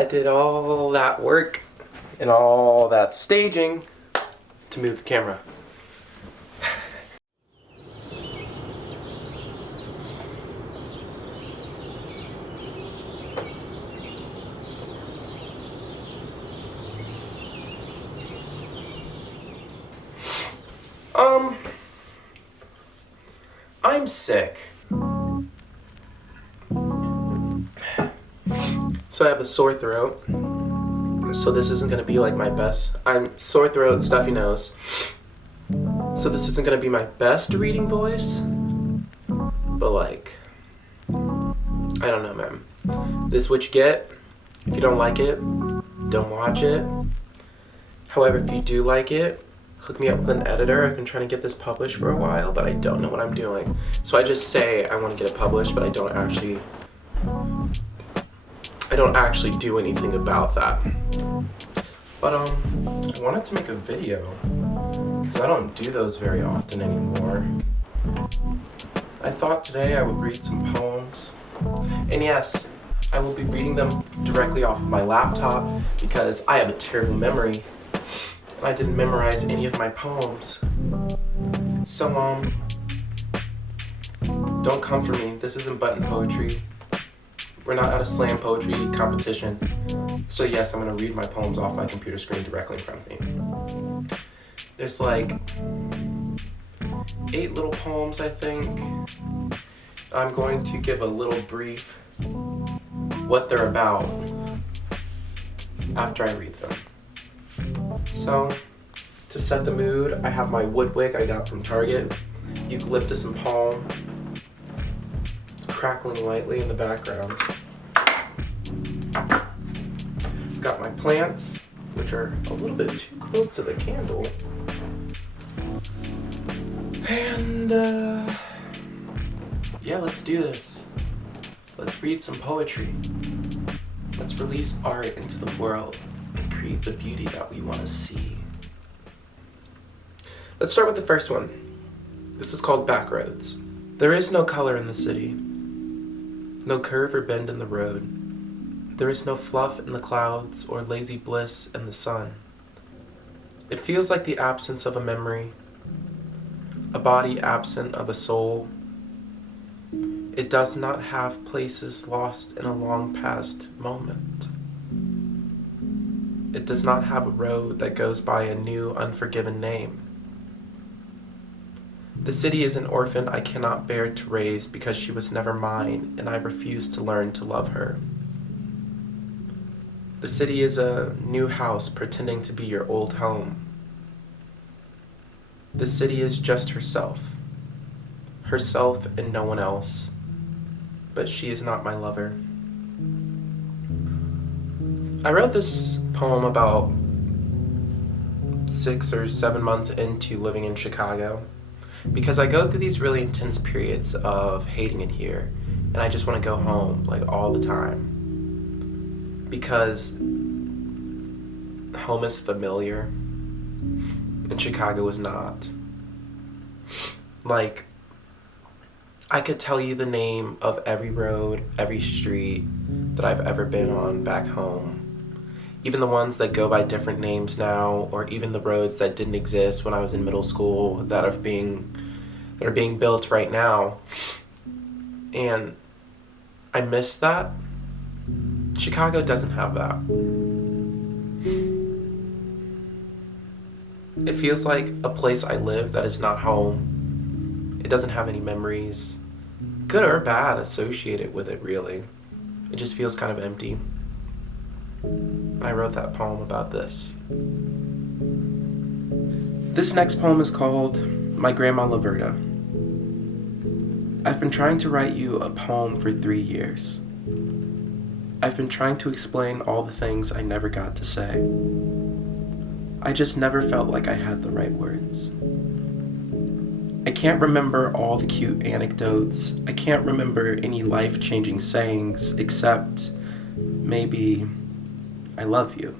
I did all that work and all that staging to move the camera. I'm sick. So I have a sore throat. So this isn't gonna be like my best. I'm sore throat, stuffy nose. So this isn't gonna be my best reading voice. But like, I don't know, man. This is what you get. If you don't like it, don't watch it. However, if you do like it, hook me up with an editor. I've been trying to get this published for a while, but I don't know what I'm doing. So I just say I want to get it published, but I don't actually do anything about that. But I wanted to make a video because I don't do those very often anymore. I thought today I would read some poems. And yes, I will be reading them directly off of my laptop because I have a terrible memory. I didn't memorize any of my poems. So, don't come for me. This isn't button poetry. We're not at a slam poetry competition. So yes, I'm gonna read my poems off my computer screen directly in front of me. There's like 8 little poems, I think. I'm going to give a little brief what they're about after I read them. So, to set the mood, I have my wood wick I got from Target, eucalyptus and palm, crackling lightly in the background. I've got my plants, which are a little bit too close to the candle. And, yeah, let's do this. Let's read some poetry. Let's release art into the world and create the beauty that we want to see. Let's start with the first one. This is called Backroads. There is no color in the city, no curve or bend in the road. There is no fluff in the clouds or lazy bliss in the sun. It feels like the absence of a memory, a body absent of a soul. It does not have places lost in a long past moment. It does not have a road that goes by a new, unforgiven name. The city is an orphan I cannot bear to raise because she was never mine and I refuse to learn to love her. The city is a new house pretending to be your old home. The city is just herself and no one else, but she is not my lover. I wrote this poem about 6 or 7 months into living in Chicago because I go through these really intense periods of hating it here and I just want to go home like all the time because home is familiar and Chicago is not. Like, I could tell you the name of every road, every street that I've ever been on back home. Even the ones that go by different names now, or even the roads that didn't exist when I was in middle school that are being built right now. And I miss that. Chicago doesn't have that. It feels like a place I live that is not home. It doesn't have any memories, good or bad, associated with it, really. It just feels kind of empty. I wrote that poem about this. This next poem is called My Grandma Laverta. I've been trying to write you a poem for 3 years. I've been trying to explain all the things I never got to say. I just never felt like I had the right words. I can't remember all the cute anecdotes. I can't remember any life-changing sayings except maybe, I love you.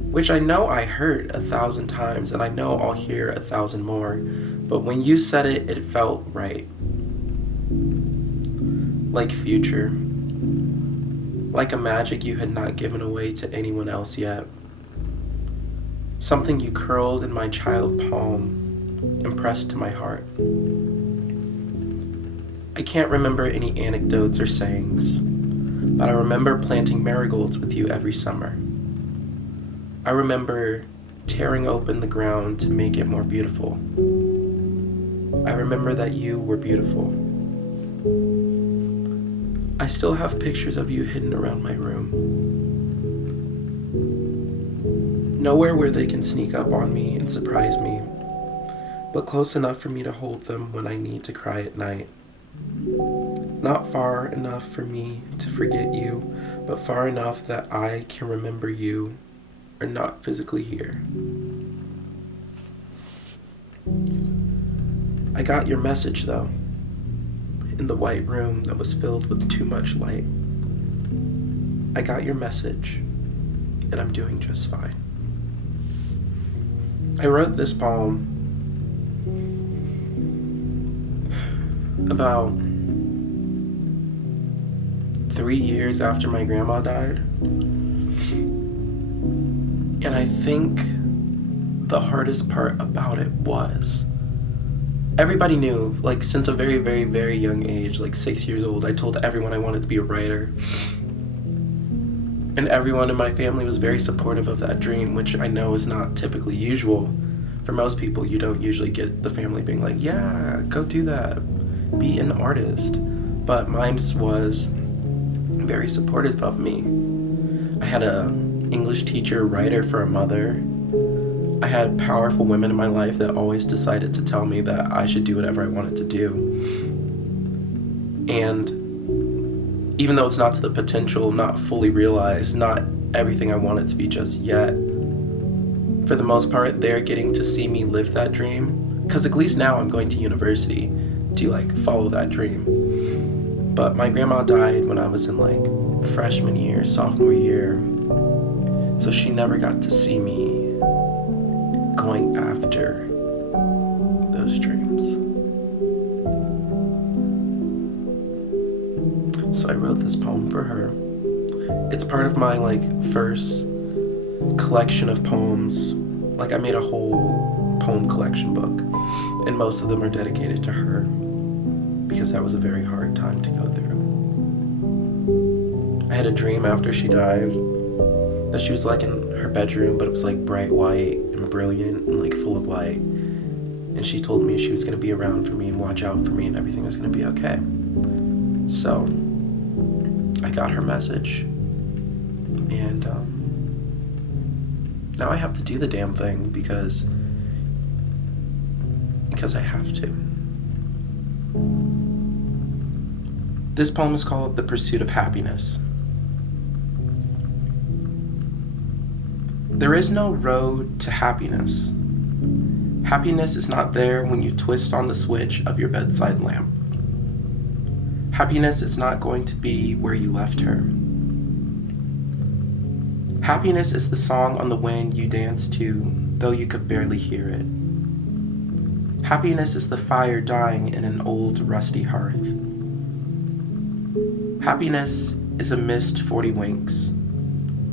Which I know I heard 1,000 times and I know I'll hear 1,000 more, but when you said it, it felt right. Like future. like a magic you had not given away to anyone else yet. Something you curled in my child palm, impressed to my heart. I can't remember any anecdotes or sayings, but I remember planting marigolds with you every summer. I remember tearing open the ground to make it more beautiful. I remember that you were beautiful. I still have pictures of you hidden around my room. Nowhere where they can sneak up on me and surprise me, but close enough for me to hold them when I need to cry at night. Not far enough for me to forget you, but far enough that I can remember you are not physically here. I got your message though, in the white room that was filled with too much light. I got your message, and I'm doing just fine. I wrote this poem about 3 years after my grandma died. And I think the hardest part about it was everybody knew, like, since a very, very, very young age, like 6 years old, I told everyone I wanted to be a writer. And everyone in my family was very supportive of that dream, which I know is not typically usual. For most people, you don't usually get the family being like, yeah, go do that, be an artist. But mine was very supportive of me. I had a English teacher, writer for a mother. I had powerful women in my life that always decided to tell me that I should do whatever I wanted to do. And even though it's not to the potential, not fully realized, not everything I want it to be just yet, for the most part, they're getting to see me live that dream. Because at least now I'm going to university to, like, follow that dream. But my grandma died when I was in, like, freshman year, sophomore year. So she never got to see me going after those dreams. So I wrote this poem for her. It's part of my, like, first collection of poems. Like, I made a whole poem collection book, and most of them are dedicated to her because that was a very hard time to go through. I had a dream after she died that she was, like, in her bedroom, but it was, like, bright white and brilliant and, like, full of light. And she told me she was going to be around for me and watch out for me and everything was going to be okay. So I got her message, and now I have to do the damn thing because I have to. This poem is called The Pursuit of Happiness. There is no road to happiness. Happiness is not there when you twist on the switch of your bedside lamp. Happiness is not going to be where you left her. Happiness is the song on the wind you dance to, though you could barely hear it. Happiness is the fire dying in an old, rusty hearth. Happiness is a mist 40 winks.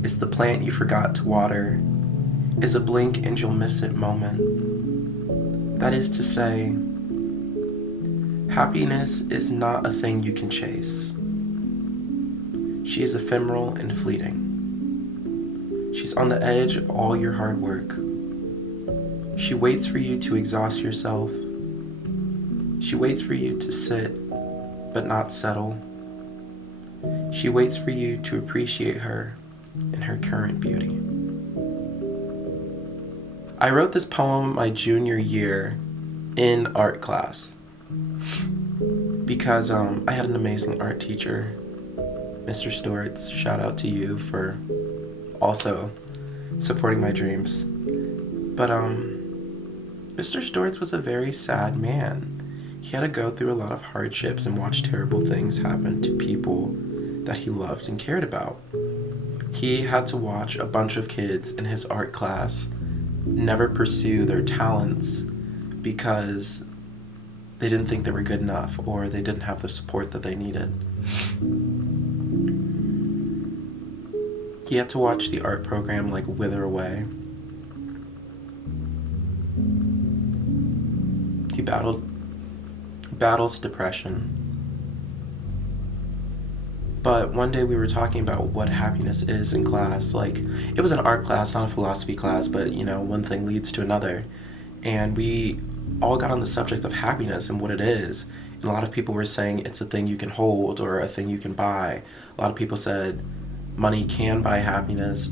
It's the plant you forgot to water. It's a blink and you'll miss it moment. That is to say, happiness is not a thing you can chase. She is ephemeral and fleeting. She's on the edge of all your hard work. She waits for you to exhaust yourself. She waits for you to sit, but not settle. She waits for you to appreciate her in her current beauty. I wrote this poem my junior year in art class because I had an amazing art teacher, Mr. Stewart's. Shout out to you for also supporting my dreams. But Mr. Stewart's was a very sad man. He had to go through a lot of hardships and watch terrible things happen to people that he loved and cared about. He had to watch a bunch of kids in his art class never pursue their talents because they didn't think they were good enough or they didn't have the support that they needed. He had to watch the art program like wither away. He battles depression. But one day we were talking about what happiness is in class. Like, it was an art class, not a philosophy class, but one thing leads to another. And we all got on the subject of happiness and what it is. And a lot of people were saying it's a thing you can hold or a thing you can buy. A lot of people said money can buy happiness,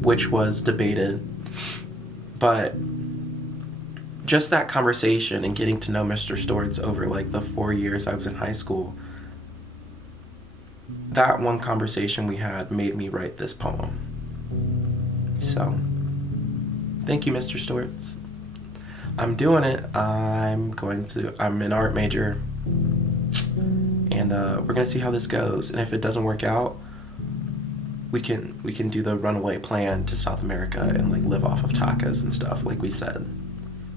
which was debated. But just that conversation and getting to know Mr. Stortz over like the 4 years I was in high school, that one conversation we had made me write this poem. So, thank you, Mr. Stortz. I'm doing it. I'm an art major, and we're gonna see how this goes. And if it doesn't work out, we can do the runaway plan to South America and like live off of tacos and stuff, like we said.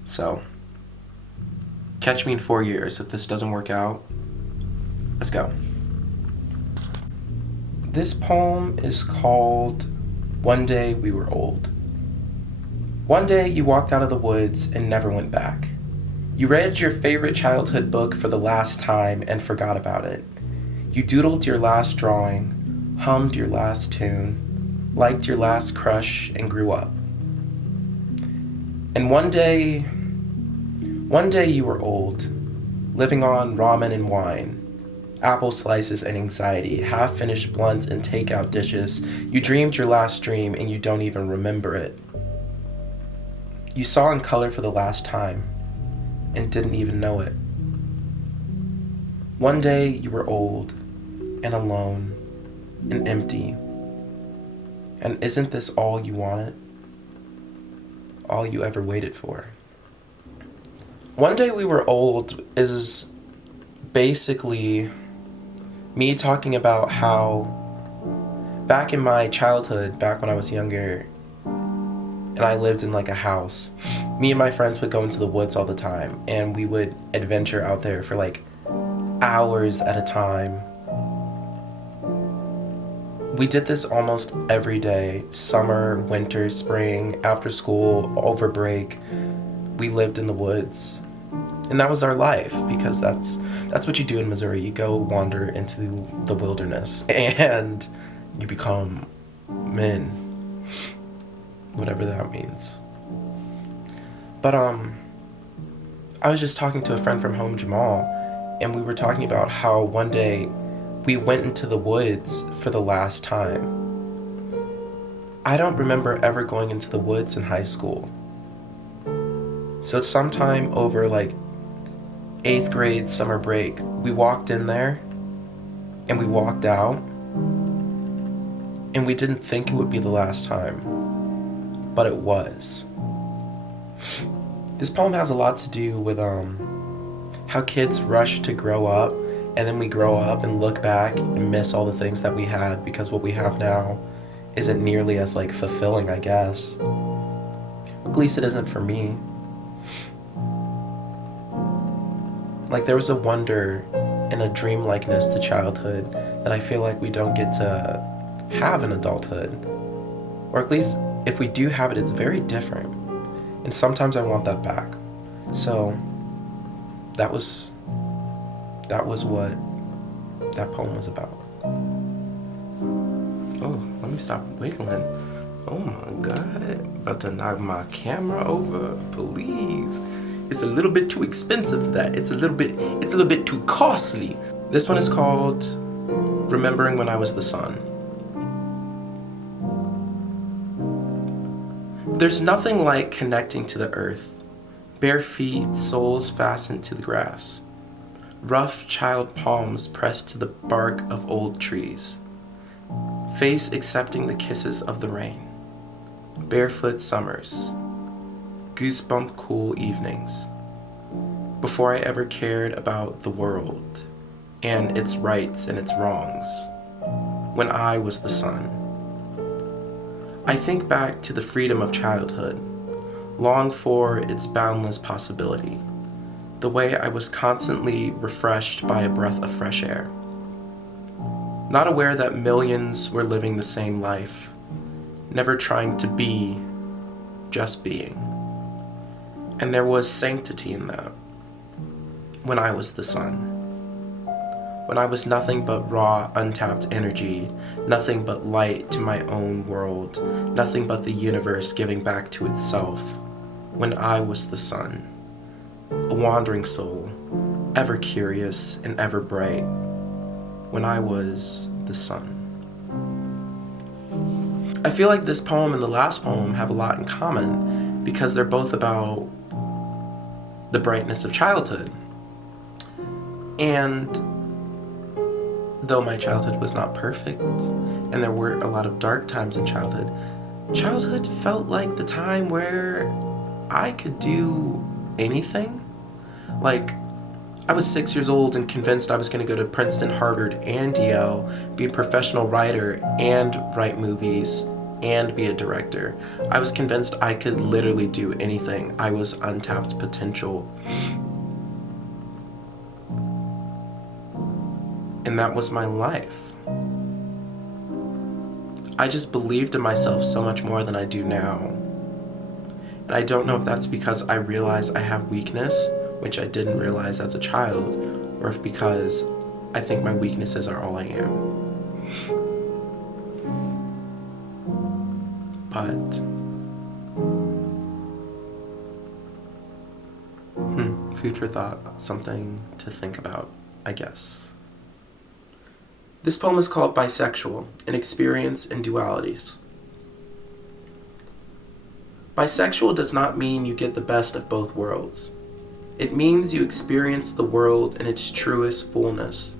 So, catch me in 4 years if this doesn't work out. Let's go. This poem is called One Day We Were Old. One day you walked out of the woods and never went back. You read your favorite childhood book for the last time and forgot about it. You doodled your last drawing, hummed your last tune, liked your last crush, and grew up. And one day you were old, living on ramen and wine, apple slices and anxiety, half-finished blunts and takeout dishes. You dreamed your last dream and you don't even remember it. You saw in color for the last time and didn't even know it. One day you were old and alone and empty. And isn't this all you wanted? All you ever waited for? One day we were old is basically me talking about how back in my childhood, back when I was younger, and I lived in like a house, me and my friends would go into the woods all the time, and we would adventure out there for like hours at a time. We did this almost every day, summer, winter, spring, after school, over break. We lived in the woods. And that was our life, because that's what you do in Missouri. You go wander into the wilderness and you become men, whatever that means. But I was just talking to a friend from home, Jamal, and we were talking about how one day we went into the woods for the last time. I don't remember ever going into the woods in high school. So sometime over like 8th grade summer break, we walked in there and we walked out, and we didn't think it would be the last time, but it was. This poem has a lot to do with how kids rush to grow up, and then we grow up and look back and miss all the things that we had because what we have now isn't nearly as like fulfilling, I guess. At least it isn't for me. Like, there was a wonder and a dreamlikeness to childhood that I feel like we don't get to have in adulthood. Or at least, if we do have it, it's very different. And sometimes I want that back. So, that was what that poem was about. Oh, let me stop wiggling. Oh my God, about to knock my camera over, please. It's a little bit too expensive for that. It's a little bit too costly. This one is called Remembering When I Was the Sun. There's nothing like connecting to the earth. Bare feet, soles fastened to the grass. Rough child palms pressed to the bark of old trees. Face accepting the kisses of the rain. Barefoot summers. Goosebump cool evenings. Before I ever cared about the world and its rights and its wrongs. When I was the sun. I think back to the freedom of childhood, long for its boundless possibility. The way I was constantly refreshed by a breath of fresh air. Not aware that millions were living the same life, never trying to be, just being. And there was sanctity in that. When I was the sun. When I was nothing but raw, untapped energy, nothing but light to my own world, nothing but the universe giving back to itself. When I was the sun, a wandering soul, ever curious and ever bright. When I was the sun. I feel like this poem and the last poem have a lot in common because they're both about the brightness of childhood. And though my childhood was not perfect, and there were a lot of dark times in childhood, childhood felt like the time where I could do anything. Like, I was 6 years old and convinced I was going to go to Princeton, Harvard, and Yale, be a professional writer, and write movies, and be a director. I was convinced I could literally do anything. I was untapped potential. And that was my life. I just believed in myself so much more than I do now. And I don't know if that's because I realize I have weakness, which I didn't realize as a child, or if because I think my weaknesses are all I am. But food for thought, something to think about, I guess. This poem is called Bisexual, an experience in dualities. Bisexual does not mean you get the best of both worlds. It means you experience the world in its truest fullness.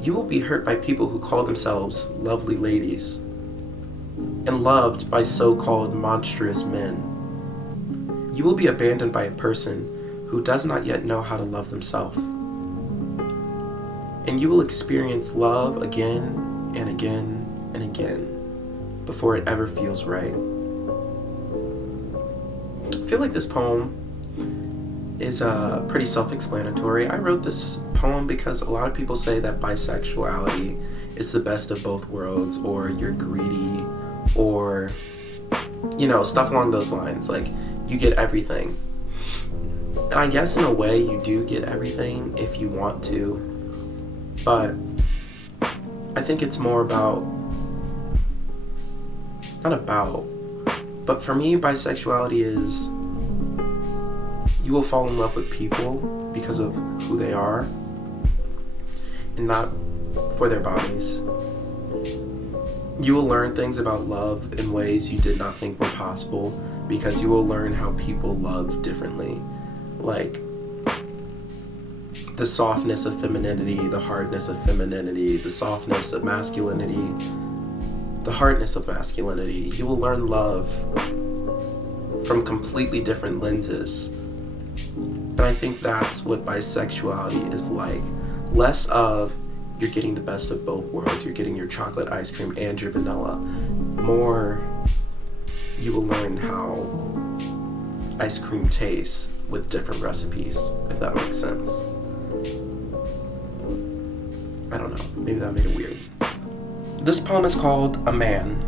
You will be hurt by people who call themselves lovely ladies, and loved by so-called monstrous men. You will be abandoned by a person who does not yet know how to love themselves. And you will experience love again and again and again before it ever feels right. I feel like this poem is pretty self-explanatory. I wrote this poem because a lot of people say that bisexuality is the best of both worlds, or you're greedy, or, stuff along those lines. Like, you get everything. And I guess in a way you do get everything if you want to. But I think it's more about, but for me, bisexuality is you will fall in love with people because of who they are and not for their bodies. You will learn things about love in ways you did not think were possible because you will learn how people love differently. Like, the softness of femininity, the hardness of femininity, the softness of masculinity, the hardness of masculinity. You will learn love from completely different lenses. And I think that's what bisexuality is like. Less of you're getting the best of both worlds, you're getting your chocolate ice cream and your vanilla. More, you will learn how ice cream tastes with different recipes, if that makes sense. I don't know, maybe that made it weird. This poem is called A Man.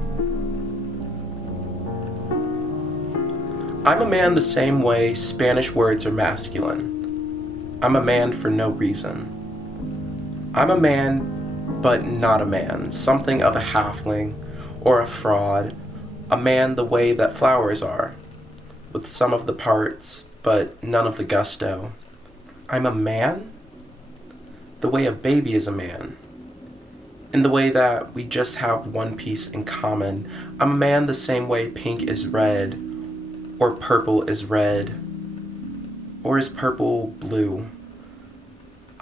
I'm a man the same way Spanish words are masculine. I'm a man for no reason. I'm a man, but not a man, something of a halfling or a fraud, a man the way that flowers are, with some of the parts, but none of the gusto. I'm a man? The way a baby is a man. In the way that we just have one piece in common. I'm a man the same way pink is red, or purple is red, or is purple blue.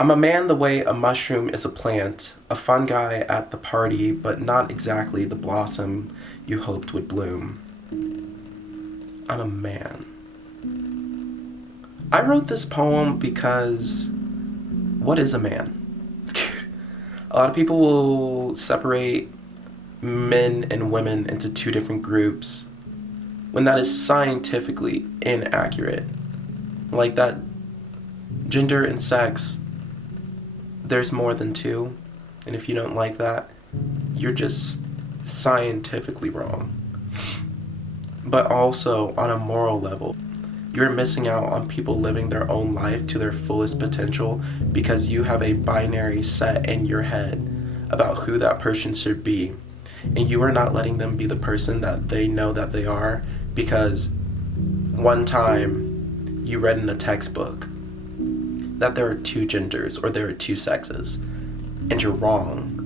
I'm a man the way a mushroom is a plant, a fungi at the party, but not exactly the blossom you hoped would bloom. I'm a man. I wrote this poem because what is a man? A lot of people will separate men and women into two different groups when that is scientifically inaccurate. Like, that gender and sex, there's more than two, and if you don't like that, you're just scientifically wrong. but also on a moral level. You're missing out on people living their own life to their fullest potential because you have a binary set in your head about who that person should be. And you are not letting them be the person that they know that they are because one time you read in a textbook that there are two genders or there are two sexes, and you're wrong.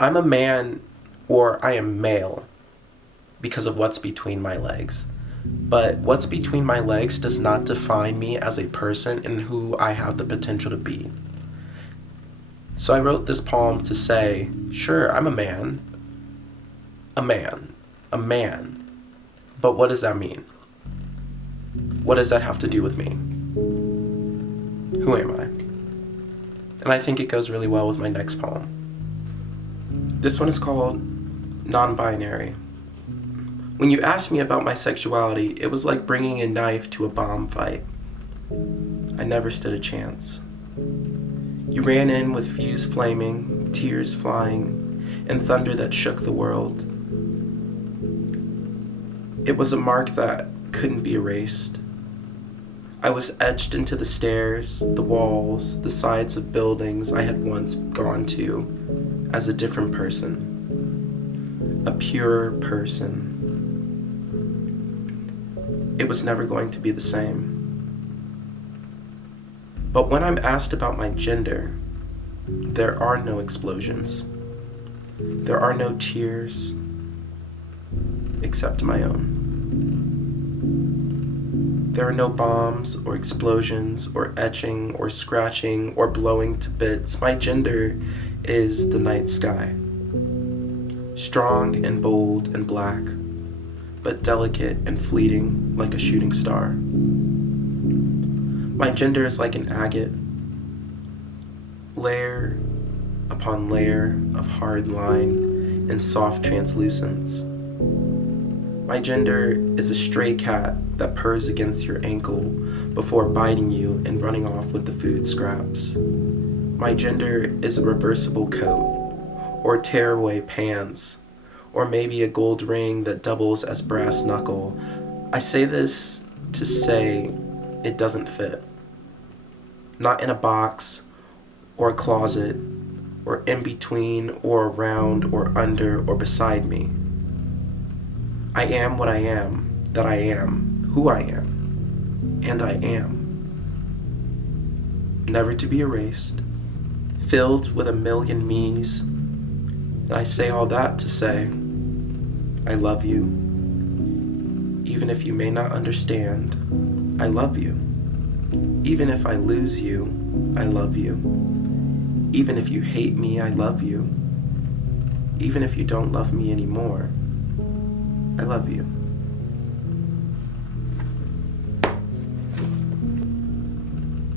I'm a man, or I am male because of what's between my legs. But what's between my legs does not define me as a person and who I have the potential to be. So I wrote this poem to say, sure, I'm a man. A man. A man. But what does that mean? What does that have to do with me? Who am I? And I think it goes really well with my next poem. This one is called NonBinary. When you asked me about my sexuality, it was like bringing a knife to a bomb fight. I never stood a chance. You ran in with fuse flaming, tears flying, and thunder that shook the world. It was a mark that couldn't be erased. I was etched into the stairs, the walls, the sides of buildings I had once gone to as a different person, a pure person. It was never going to be the same. But when I'm asked about my gender, there are no explosions. There are no tears, except my own. There are no bombs or explosions or etching or scratching or blowing to bits. My gender is the night sky. Strong and bold and black, but delicate and fleeting like a shooting star. My gender is like an agate, layer upon layer of hard line and soft translucence. My gender is a stray cat that purrs against your ankle before biting you and running off with the food scraps. My gender is a reversible coat, or tearaway pants, or maybe a gold ring that doubles as brass knuckle. I say this to say it doesn't fit. Not in a box, or a closet, or in between, or around, or under, or beside me. I am what I am, that I am, who I am, and I am. Never to be erased, filled with a million me's. And I say all that to say, I love you. Even if you may not understand, I love you. Even if I lose you, I love you. Even if you hate me, I love you. Even if you don't love me anymore, I love you.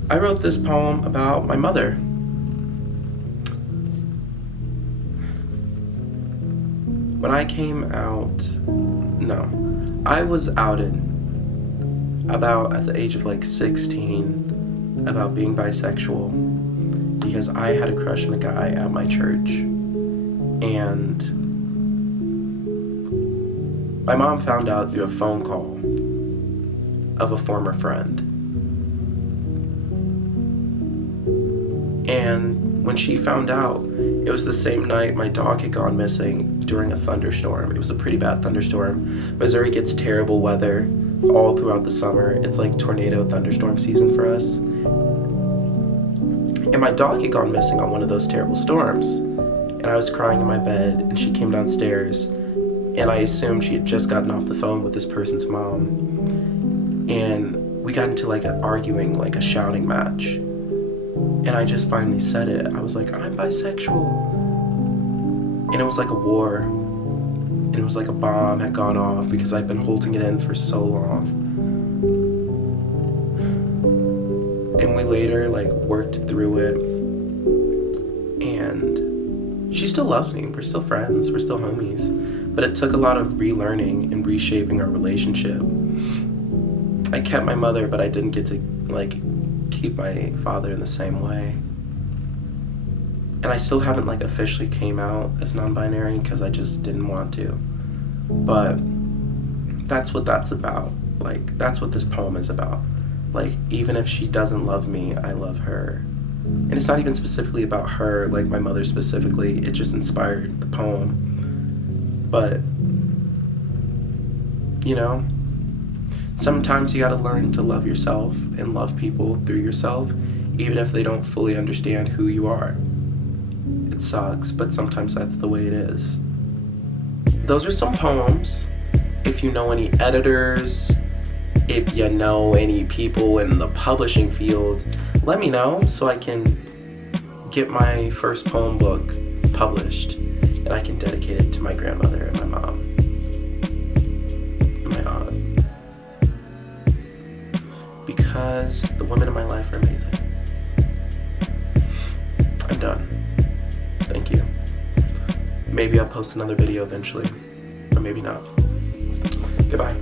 I wrote this poem about my mother. When I came out, I was outed about at the age of like 16 about being bisexual because I had a crush on a guy at my church, and my mom found out through a phone call of a former friend. And when she found out, it was the same night my dog had gone missing during a thunderstorm. It was a pretty bad thunderstorm. Missouri gets terrible weather all throughout the summer. It's like tornado thunderstorm season for us. And my dog had gone missing on one of those terrible storms. And I was crying in my bed, and she came downstairs, and I assumed she had just gotten off the phone with this person's mom. And we got into like an arguing, like a shouting match. And I just finally said it. I was like, I'm bisexual. And it was like a war. And it was like a bomb had gone off because I'd been holding it in for so long. And we later like worked through it. And she still loves me. We're still friends. We're still homies. But it took a lot of relearning and reshaping our relationship. I kept my mother, but I didn't get to like keep my father in the same way. And I still haven't like officially came out as non-binary because I just didn't want to. But that's what that's about. Like, that's what this poem is about. Like, even if she doesn't love me, I love her. And it's not even specifically about her, like my mother specifically. It just inspired the poem. But, you know, sometimes you gotta learn to love yourself and love people through yourself, even if they don't fully understand who you are. It sucks, but sometimes that's the way it is. Those are some poems. If you know any editors, if you know any people in the publishing field, let me know so I can get my first poem book published and I can dedicate it to my grandmother and my mom and my aunt. Because the women in my life are amazing. I'm done. Thank you. Maybe I'll post another video eventually, or maybe not. Goodbye.